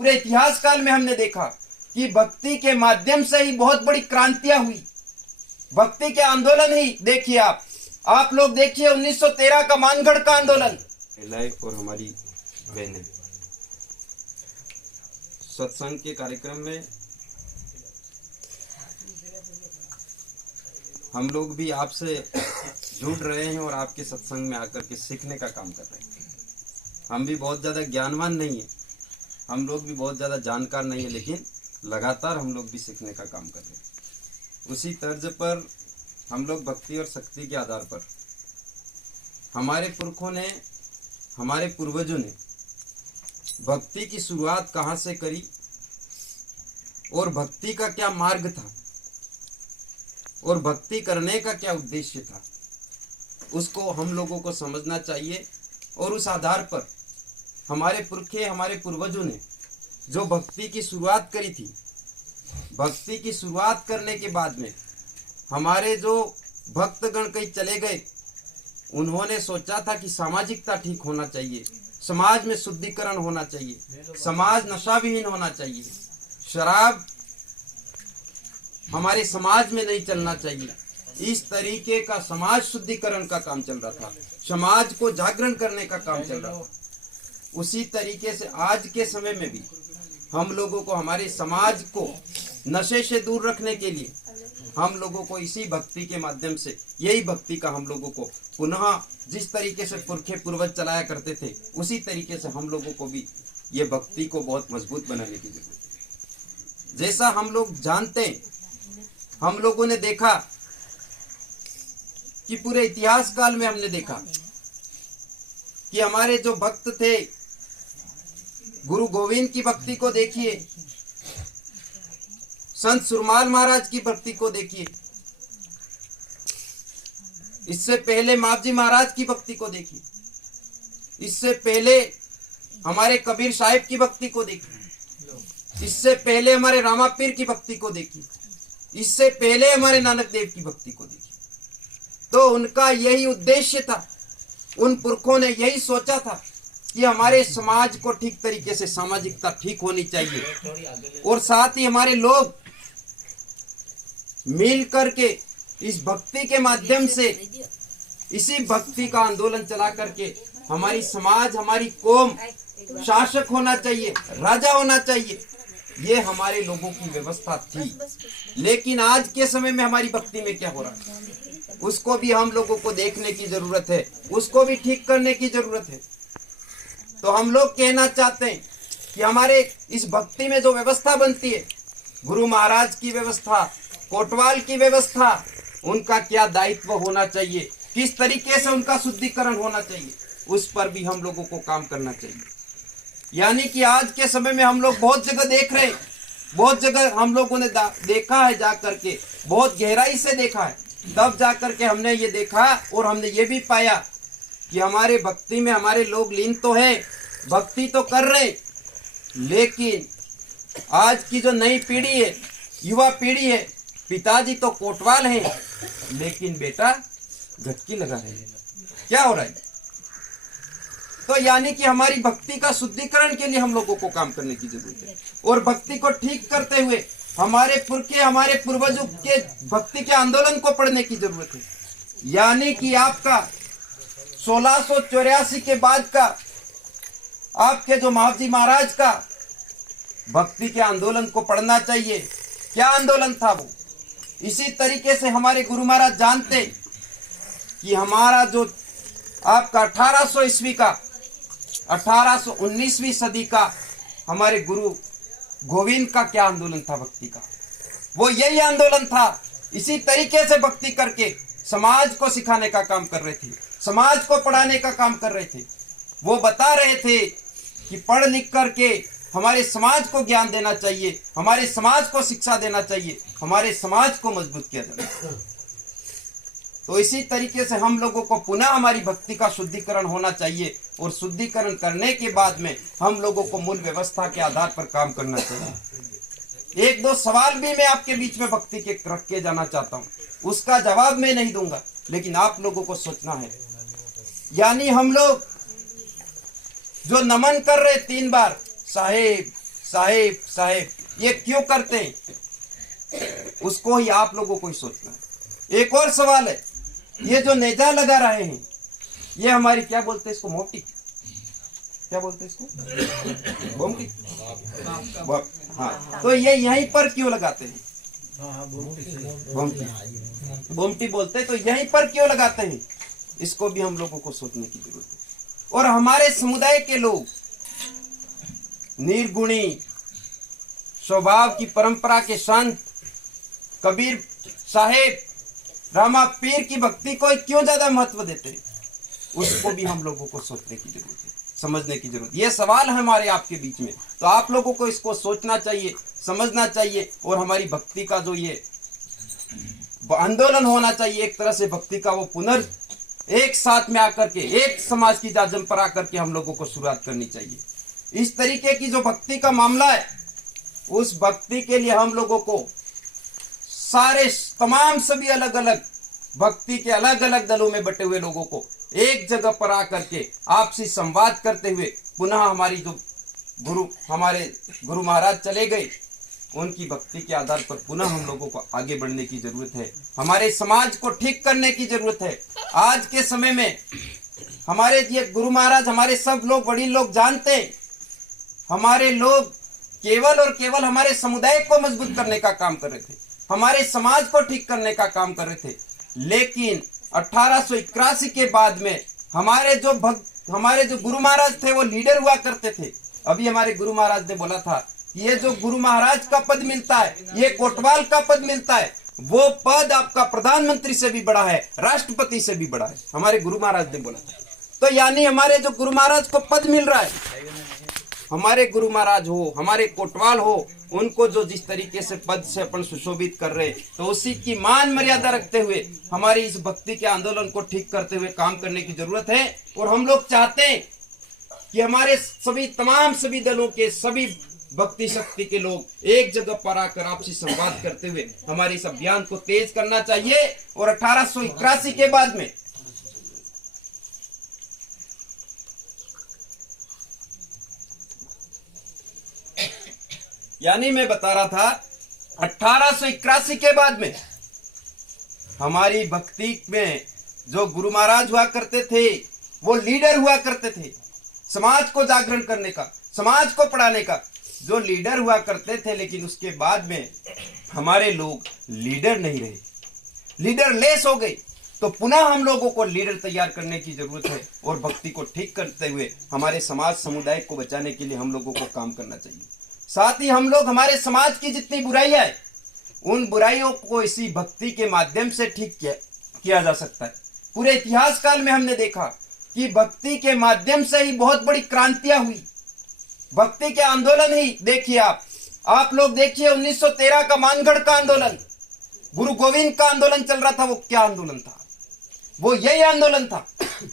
पूरे इतिहास काल में हमने देखा कि भक्ति के माध्यम से ही बहुत बड़ी क्रांतियां हुई। भक्ति के आंदोलन ही देखिए, आप लोग देखिए 1913 का मानगढ़ का आंदोलन। और हमारी बहनें सत्संग के कार्यक्रम में हम लोग भी आपसे जुड़ रहे हैं और आपके सत्संग में आकर के सीखने का काम कर रहे हैं। हम भी बहुत ज़्यादा ज्ञानवान नहीं है, हम लोग भी बहुत ज़्यादा जानकार नहीं है, लेकिन लगातार हम लोग भी सीखने का काम कर रहे हैं। उसी तर्ज पर हम लोग भक्ति और शक्ति के आधार पर हमारे पुरखों ने, हमारे पूर्वजों ने भक्ति की शुरुआत कहाँ से करी और भक्ति का क्या मार्ग था और भक्ति करने का क्या उद्देश्य था, उसको हम लोगों को समझना चाहिए। और उस आधार पर हमारे पुरखे, हमारे पूर्वजों ने जो भक्ति की शुरुआत करी थी, भक्ति की शुरुआत करने के बाद में हमारे जो भक्तगण कहीं चले गए, उन्होंने सोचा था कि सामाजिकता ठीक होना चाहिए, समाज में शुद्धिकरण होना चाहिए, समाज नशा विहीन होना चाहिए, शराब हमारे समाज में नहीं चलना चाहिए। इस तरीके का समाज शुद्धिकरण का काम चल रहा था, समाज को जागरण करने का काम चल रहा था। उसी तरीके से आज के समय में भी हम लोगों को, हमारे समाज को नशे से दूर रखने के लिए हम लोगों को इसी भक्ति के माध्यम से, यही भक्ति का हम लोगों को पुनः जिस तरीके से पुरखे पूर्वज चलाया करते थे, उसी तरीके से हम लोगों को भी ये भक्ति को बहुत मजबूत बनाने की जरूरत है। जैसा हम लोग जानते हैं, हम लोगों ने देखा कि पूरे इतिहास काल में हमने देखा कि हमारे जो भक्त थे, गुरु गोविंद की भक्ति को देखिए, संत सुरमाल महाराज की भक्ति को देखिए, इससे पहले मावजी महाराज की भक्ति को देखिए, इससे पहले हमारे कबीर साहिब की भक्ति को देखिए, इससे पहले हमारे रामा पीर की भक्ति को देखिए, इससे पहले हमारे नानक देव की भक्ति को देखिए। तो उनका यही उद्देश्य था, उन पुरखों ने यही सोचा था कि हमारे समाज को ठीक तरीके से सामाजिकता ठीक होनी चाहिए और साथ ही हमारे लोग मिल करके इस भक्ति के माध्यम से, इसी भक्ति का आंदोलन चला करके हमारी समाज, हमारी कौम शासक होना चाहिए, राजा होना चाहिए, ये हमारे लोगों की व्यवस्था थी। लेकिन आज के समय में हमारी भक्ति में क्या हो रहा है, उसको भी हम लोगों को देखने की जरूरत है, उसको भी ठीक करने की जरूरत है। तो हम लोग कहना चाहते हैं कि हमारे इस भक्ति में जो व्यवस्था बनती है, गुरु महाराज की व्यवस्था, कोटवाल की व्यवस्था, उनका क्या दायित्व होना चाहिए, किस तरीके से उनका शुद्धिकरण होना चाहिए, उस पर भी हम लोगों को काम करना चाहिए। यानी कि आज के समय में हम लोग बहुत जगह देख रहे हैं, बहुत जगह हम लोगों ने देखा है, जा करके बहुत गहराई से देखा है, तब जा करके हमने ये देखा और हमने ये भी पाया कि हमारे भक्ति में हमारे लोग लीन तो है, भक्ति तो कर रहे, लेकिन आज की जो नई पीढ़ी है, युवा पीढ़ी है, पिताजी तो कोटवाल हैं, लेकिन बेटा झटकी लगा रहे हैं। क्या हो रहा है? तो यानी कि हमारी भक्ति का शुद्धिकरण के लिए हम लोगों को काम करने की जरूरत है और भक्ति को ठीक करते हुए हमारे पुरखे, हमारे पूर्वजों के भक्ति के आंदोलन को पढ़ने की जरूरत है। यानी कि आपका 1684 के बाद का आपके जो मावजी महाराज का भक्ति के आंदोलन को पढ़ना चाहिए। क्या आंदोलन था वो? इसी तरीके से हमारे गुरु महाराज जानते कि हमारा जो आपका 1800 ईस्वी का 1819वीं सदी का हमारे गुरु गोविंद का क्या आंदोलन था भक्ति का। वो यही आंदोलन था, इसी तरीके से भक्ति करके समाज को सिखाने का काम कर रहे थे, समाज को पढ़ाने का काम कर रहे थे। वो बता रहे थे कि पढ़ लिख करके हमारे समाज को ज्ञान देना चाहिए, हमारे समाज को शिक्षा देना चाहिए, हमारे समाज को मजबूत किया जाना। तो इसी तरीके से हम लोगों को पुनः हमारी भक्ति का शुद्धिकरण होना चाहिए और शुद्धिकरण करने के बाद में हम लोगों को मूल व्यवस्था के आधार पर काम करना चाहिए। एक दो सवाल भी मैं आपके बीच में भक्ति के रख के जाना चाहता हूँ, उसका जवाब मैं नहीं दूंगा, लेकिन आप लोगों को सोचना है। यानी हम लोग जो नमन कर रहे 3 बार, साहेब साहेब साहेब ये क्यों करते हैं, उसको ही आप लोगों को ही सोचना है। एक और सवाल है, ये जो नेजा लगा रहे हैं, ये हमारी क्या बोलते हैं इसको, मोटी, क्या बोलते हैं इसको, बोमटी, हाँ, तो ये यहीं पर क्यों लगाते हैं, बोमटी, बोमटी बोलते हैं, तो यहीं पर क्यों लगाते हैं, इसको भी हम लोगों को सोचने की जरूरत है। और हमारे समुदाय के लोग निर्गुणी स्वभाव की परंपरा के संत कबीर साहेब, रामा पीर की भक्ति को क्यों ज्यादा महत्व देते हैं, उसको भी हम लोगों को सोचने की जरूरत है, समझने की जरूरत। ये सवाल है हमारे आपके बीच में, तो आप लोगों को इसको सोचना चाहिए, समझना चाहिए, और हमारी भक्ति का जो ये आंदोलन होना चाहिए, एक तरह से भक्ति का वो एक साथ में आकर के एक समाज की जाजम पर आकर के हम लोगों को शुरुआत करनी चाहिए। इस तरीके की जो भक्ति का मामला है, उस भक्ति के लिए हम लोगों को तमाम सभी अलग अलग भक्ति के अलग अलग दलों में बटे हुए लोगों को एक जगह पर आकर के आपसी संवाद करते हुए पुनः हमारी जो हमारे गुरु महाराज चले गए, उनकी भक्ति के आधार पर पुनः हम लोगों को आगे बढ़ने की जरूरत है। हमारे समाज को ठीक करने की जरूरत है। आज के समय में हमारे ये गुरु महाराज, हमारे सब लोग बड़ी लोग जानते हैं, हमारे लोग केवल और केवल हमारे समुदाय को मजबूत करने का काम कर रहे थे, हमारे समाज को ठीक करने का काम कर रहे थे। लेकिन 1881 के बाद में हमारे जो गुरु महाराज थे वो लीडर हुआ करते थे। अभी हमारे गुरु महाराज ने बोला था, ये जो गुरु महाराज का पद मिलता है, ये कोतवाल का पद मिलता है, वो पद आपका प्रधानमंत्री से भी बड़ा है, राष्ट्रपति से भी बड़ा है, हमारे गुरु महाराज ने बोला था। तो यानी हमारे जो गुरु महाराज को पद मिल रहा है, हमारे गुरु महाराज हो, हमारे कोतवाल हो, उनको जो जिस तरीके से पद से अपन सुशोभित कर रहे, तो उसी की मान मर्यादा रखते हुए हमारी इस भक्ति के आंदोलन को ठीक करते हुए काम करने की जरूरत है। और हम लोग चाहते हैं कि हमारे सभी दलों के सभी भक्ति शक्ति के लोग एक जगह पर आकर आपसी संवाद करते हुए हमारे इस अभियान को तेज करना चाहिए। और 1881 के बाद में यानी मैं बता रहा था 1881 के बाद में हमारी भक्ति में जो गुरु महाराज हुआ करते थे, वो लीडर हुआ करते थे, समाज को जागरण करने का, समाज को पढ़ाने का जो लीडर हुआ करते थे। लेकिन उसके बाद में हमारे लोग लीडर नहीं रहे, लीडर लेस हो गए। तो पुनः हम लोगों को लीडर तैयार करने की जरूरत है और भक्ति को ठीक करते हुए हमारे समाज समुदाय को बचाने के लिए हम लोगों को काम करना चाहिए। साथ ही हम लोग हमारे समाज की जितनी बुराइयां है, उन बुराइयों को इसी भक्ति के माध्यम से ठीक किया जा सकता है। पूरे इतिहास काल में हमने देखा कि भक्ति के माध्यम से ही बहुत बड़ी क्रांतियां हुई। भक्ति के आंदोलन ही देखिए, आप लोग देखिए 1913 का मानगढ़ का आंदोलन, गुरु गोविंद का आंदोलन चल रहा था। वो क्या आंदोलन था? वो यही आंदोलन था।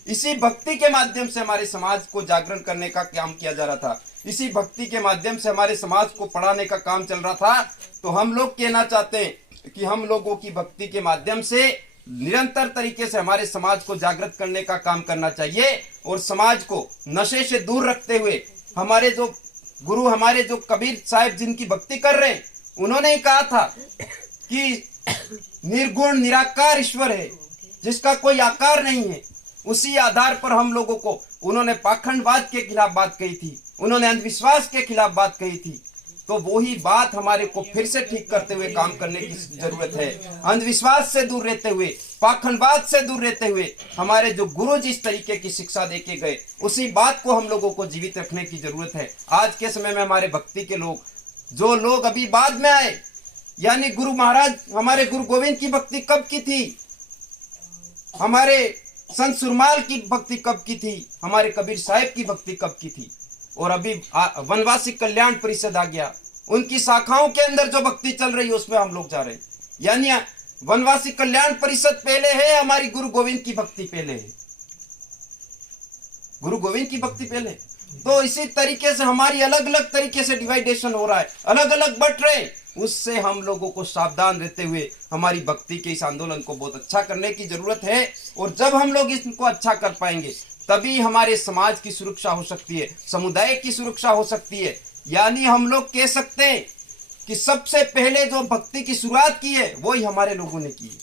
इसी भक्ति के माध्यम से हमारे समाज को जागरण करने का काम किया जा रहा था, इसी भक्ति के माध्यम से हमारे समाज को पढ़ाने का काम चल रहा था। तो हम लोग कहना चाहते हैं कि हम लोगों की भक्ति के माध्यम से निरंतर तरीके से हमारे समाज को जागृत करने का काम करना चाहिए और समाज को नशे से दूर रखते हुए हमारे जो गुरु, हमारे जो कबीर साहिब जिनकी भक्ति कर रहे हैं, उन्होंने ही कहा था कि निर्गुण निराकार ईश्वर है जिसका कोई आकार नहीं है। उसी आधार पर हम लोगों को उन्होंने पाखंडवाद के खिलाफ बात कही थी, उन्होंने अंधविश्वास के खिलाफ बात कही थी। तो वही बात हमारे को फिर से ठीक करते हुए काम करने की जरूरत है। अंधविश्वास से दूर रहते हुए, पाखंडवाद से दूर रहते हुए हमारे जो गुरु जिस तरीके की शिक्षा देके गए, उसी बात को हम लोगों को जीवित रखने की जरूरत है। आज के समय में हमारे भक्ति के लोग, जो लोग अभी बाद में आए, यानी गुरु महाराज, हमारे गुरु गोविंद की भक्ति कब की थी, हमारे संत सुरमाल की भक्ति कब की थी, हमारे कबीर साहिब की भक्ति कब की थी, और अभी वनवासी कल्याण परिषद आ गया, उनकी शाखाओं के अंदर जो भक्ति चल रही है उसमें हम लोग जा रहे हैं। यानी वनवासी कल्याण परिषद पहले है, हमारी गुरु गोविंद की भक्ति पहले है, गुरु गोविंद की भक्ति पहले। तो इसी तरीके से हमारी अलग अलग तरीके से डिवाइडेशन हो रहा है, अलग अलग बट रहे। उससे हम लोगों को सावधान रहते हुए हमारी भक्ति के इस आंदोलन को बहुत अच्छा करने की जरूरत है। और जब हम लोग इसको अच्छा कर पाएंगे तभी हमारे समाज की सुरक्षा हो सकती है, समुदाय की सुरक्षा हो सकती है। यानी हम लोग कह सकते हैं कि सबसे पहले जो भक्ति की शुरुआत की है वो ही हमारे लोगों ने की है,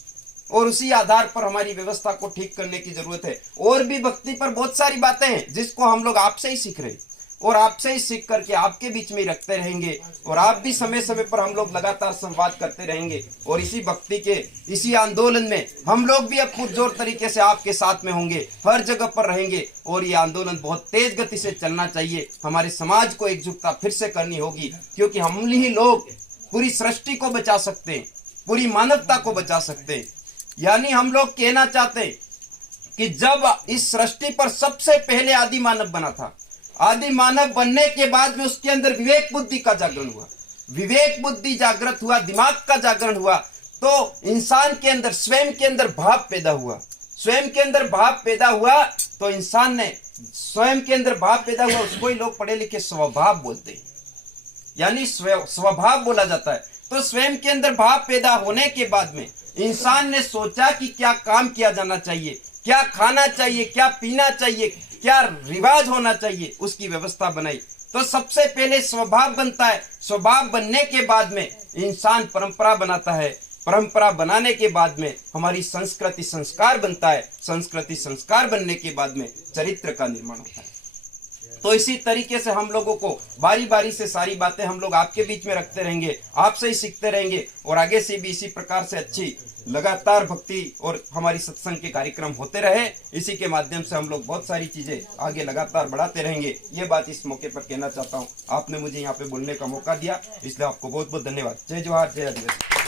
और उसी आधार पर हमारी व्यवस्था को ठीक करने की जरूरत है। और भी भक्ति पर बहुत सारी बातें हैं जिसको हम लोग आपसे ही सीख रहे हैं, और आपसे ही सीख करके आपके बीच में ही रखते रहेंगे, और आप भी समय समय पर हम लोग लगातार संवाद करते रहेंगे, और इसी भक्ति के इसी आंदोलन में हम लोग भी अब पुरजोर तरीके से आपके साथ में होंगे, हर जगह पर रहेंगे। और ये आंदोलन बहुत तेज गति से चलना चाहिए। हमारे समाज को एकजुटता फिर से करनी होगी, क्योंकि हम ही लोग पूरी सृष्टि को बचा सकते हैं, पूरी मानवता को बचा सकते हैं। यानी हम लोग कहना चाहते हैं कि जब इस सृष्टि पर सबसे पहले आदि मानव बना था, आदि मानव बनने के बाद में उसके अंदर विवेक बुद्धि का जागरण हुआ, विवेक बुद्धि जागृत हुआ, दिमाग का जागरण हुआ, तो इंसान के अंदर स्वयं के अंदर भाव पैदा हुआ। स्वयं के अंदर भाव पैदा हुआ तो इंसान ने स्वयं के अंदर भाव पैदा हुआ, उसको ही लोग पढ़े लिखे स्वभाव बोलते हैं, यानी स्वभाव बोला जाता है। तो स्वयं के अंदर भाव पैदा होने के बाद में इंसान ने सोचा कि क्या काम किया जाना चाहिए, क्या खाना चाहिए, क्या पीना चाहिए, क्या रिवाज होना चाहिए, उसकी व्यवस्था बनाई। तो सबसे पहले स्वभाव बनता है, स्वभाव बनने के बाद में इंसान परंपरा बनाता है, परंपरा बनाने के बाद में हमारी संस्कृति संस्कार बनता है, संस्कृति संस्कार बनने के बाद में चरित्र का निर्माण होता है। तो इसी तरीके से हम लोगों को बारी बारी से सारी बातें हम लोग आपके बीच में रखते रहेंगे, आपसे ही सीखते रहेंगे, और आगे से भी इसी प्रकार से अच्छी लगातार भक्ति और हमारी सत्संग के कार्यक्रम होते रहे। इसी के माध्यम से हम लोग बहुत सारी चीजें आगे लगातार बढ़ाते रहेंगे। ये बात इस मौके पर कहना चाहता हूँ। आपने मुझे यहाँ पे बोलने का मौका दिया, इसलिए आपको बहुत बहुत धन्यवाद। जय जोहार, जय आदिवासी।